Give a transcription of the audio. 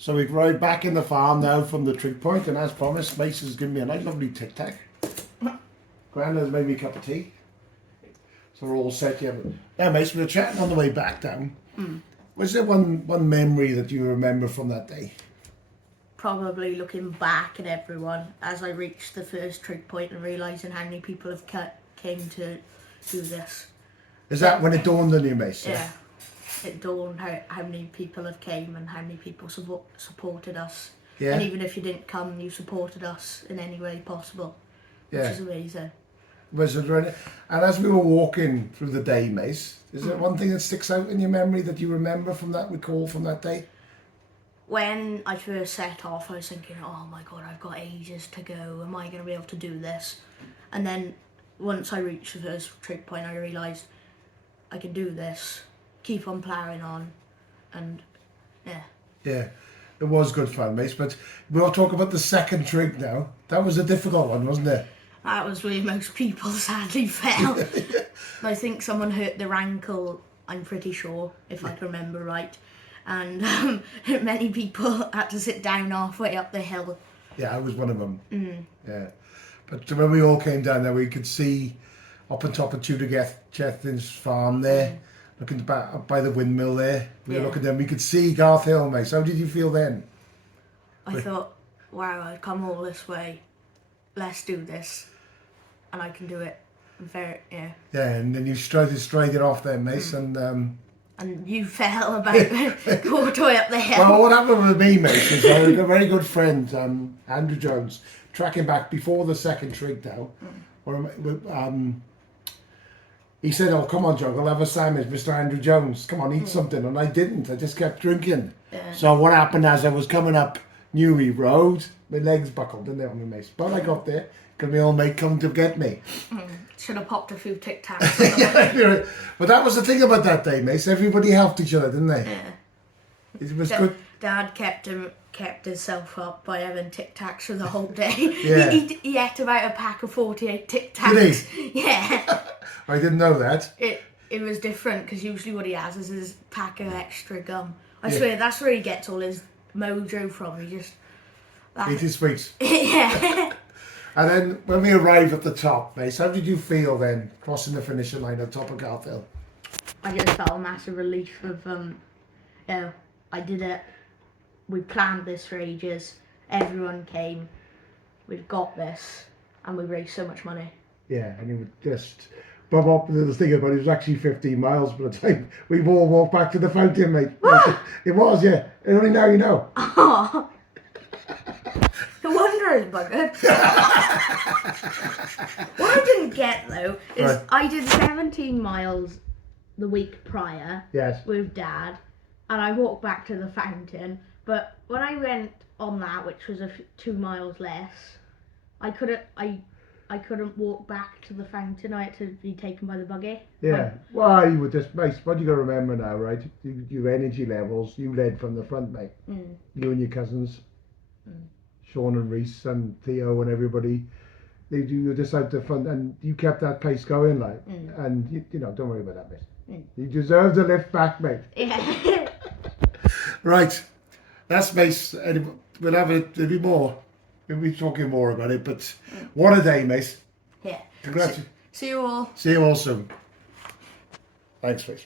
So we've arrived back in the farm now from the trig point, and as promised, Mace has given me a nice lovely tic tac. Grandad's made me a cup of tea. So we're all set here. Now Mace, we were chatting on the way back down. Was there one memory that you remember from that day? Probably looking back at everyone as I reached the first trig point and realising how many people have came to do this. Is that when it dawned on you, Mace? Yeah. It dawned how many people have came and how many people supported us. Yeah. And even if you didn't come, you supported us in any way possible, which is amazing. Was there any, and as we were walking through the day, Mace, is there one thing that sticks out in your memory that you remember from that, recall from that day? When I first set off, I was thinking, oh my god, I've got ages to go. Am I going to be able to do this? And then once I reached the first trig point, I realised I can do this. Keep on ploughing on, and yeah. Yeah, it was good fun, Mace, but we'll talk about the second trig now. That was a difficult one, wasn't it? That was where most people sadly fell. I think someone hurt their ankle, I'm pretty sure, if I can remember right. And many people had to sit down halfway up the hill. Yeah, I was one of them. Yeah, but when we all came down there, we could see up on top of Tudor Chethin's farm there, looking back up by the windmill there. We were looking down, we could see Garth Hill, Mace. How did you feel then? I thought, wow, I've come all this way. Let's do this. And I can do it. Yeah, and then you stride it off there, Mace, and you fell about a quarter way up the hill. well, what happened with me, Mace, is I had a very good friend, Andrew Jones, tracking back before the second trig now. He said, oh, come on, Joe, I'll have a sandwich, Mr. Andrew Jones. Come on, eat something. And I didn't. I just kept drinking. Yeah. So what happened as I was coming up Newry Road, my legs buckled, didn't they, on me, Mace? But I got there, because my old mate come to get me. Should have popped a few Tic Tacs. Yeah, but that was the thing about that day, Mace. Everybody helped each other, didn't they? Yeah. It was good. Dad kept himself up by having Tic Tacs for the whole day. Yeah. He ate about a pack of 48 Tic Tacs. Did he? Yeah. I didn't know that. It was different because usually what he has is his pack of extra gum. I swear that's where he gets all his mojo from. He just Eat his sweets. yeah. And then when we arrived at the top, Mace, how did you feel then, crossing the finishing line at the top of Garth Hill? I just felt a massive relief of I did it. We planned this for ages. Everyone came. We've got this, and we raised so much money. Yeah, and it was just Bob up the thing about it was actually 15 miles by the time we've all walked back to the fountain, mate. It was, yeah. And only now you know. Oh. No wonder it's buggered. What I didn't get though is Right. I did 17 miles the week prior Yes. with Dad, and I walked back to the fountain. But when I went on that, which was 2 miles less, I couldn't walk back to the fountain. I had to be taken by the buggy. Yeah. Well, you were just, mate, what you got to remember now, right? Your energy levels, you led from the front, mate. You and your cousins, Sean and Reese and Theo and everybody. You were just out the front and you kept that pace going, like. And, you know, don't worry about that, mate. You deserve the lift back, mate. Yeah. Right. That's Mace. We'll have there'll be more. We'll be talking more about it, but what a day, Mace. Yeah. Congrats. See you all. See you all soon. Thanks, Mace.